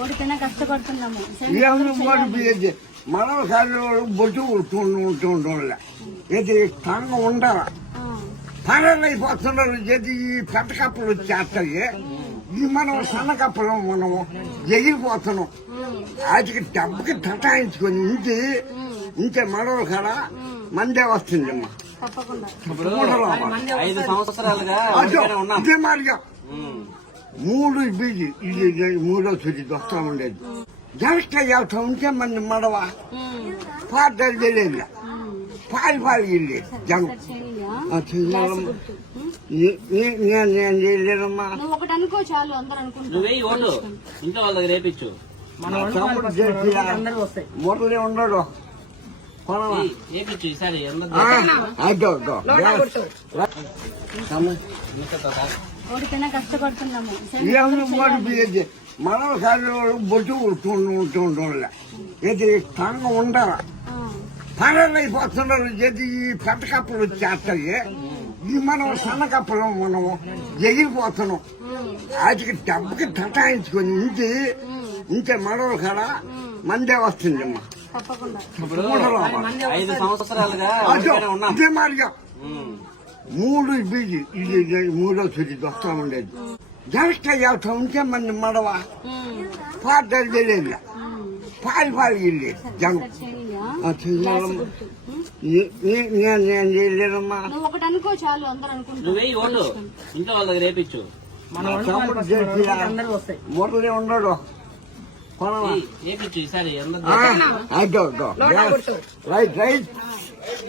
ఓడిపోయినా కష్టపడుతున్నాము. మరోసారి వాడు బొట్టు ఉంటుండు ఉంటుండే ఇది తంగ ఉండాల ఆ, పనులైపోతున్నారు ఇది ఈ పెద్ద కప్పులు వచ్చేస్తాయి. ఇది మనం సన్న కప్పులు మనము ఎగిరిపోతున్నాం. వాటికి డబ్బుకి తటాయించుకొని ఇంటి ఇంకే మరో కాడ మందే వస్తుందమ్మా. తప్పకుండా. మూడలో ఐదు సంవత్సరాలుగా మూడు బీజీ ఇది మూడో చుట్టి వస్తా ఉండేది జనక వెళ్తా ఉంటే మన మడవ పాటలు తెలియదు. పాలు పాలు వెళ్ళి జనం నేను నేను చేయలేనమ్మా నువ్వు ఒకటి అనుకో చాలు అందరూ ఇంట్లో ఉండడు కొనవా? వెయ్యి, వేపించు మరోసారి బొట్టు ఉంటుండు ఉంటుండే ఇది తంగ ఉండాల ఆ, పనులైపోతున్నారు ఇది ఈ పెద్ద కప్పులు వచ్చేస్తాయి ఇది మనం సన్న కప్పులు మనము ఎగిరిపోతున్నాం వాటికి డబ్బుకి తటాయించుకొని ఇంటి ఇంకే మరో కాడ మందే తప్పకుండా. మూడలో ఐదు సంవత్సరాలుగా మూడు బీజీ ఇది మూడో చుట్టి వస్తా ఉండేది జనక వెళ్తా ఉంటే మన మడవ పాటలు తెలియదు. పాలు పాలు వెళ్ళి జనం నేను నేను చేయలేనమ్మా నువ్వు ఒకటి అనుకో చాలు అందరూ ఇంట్లో వాళ్ళ దగ్గర వేపించు. మురళి ఉండడు. Right right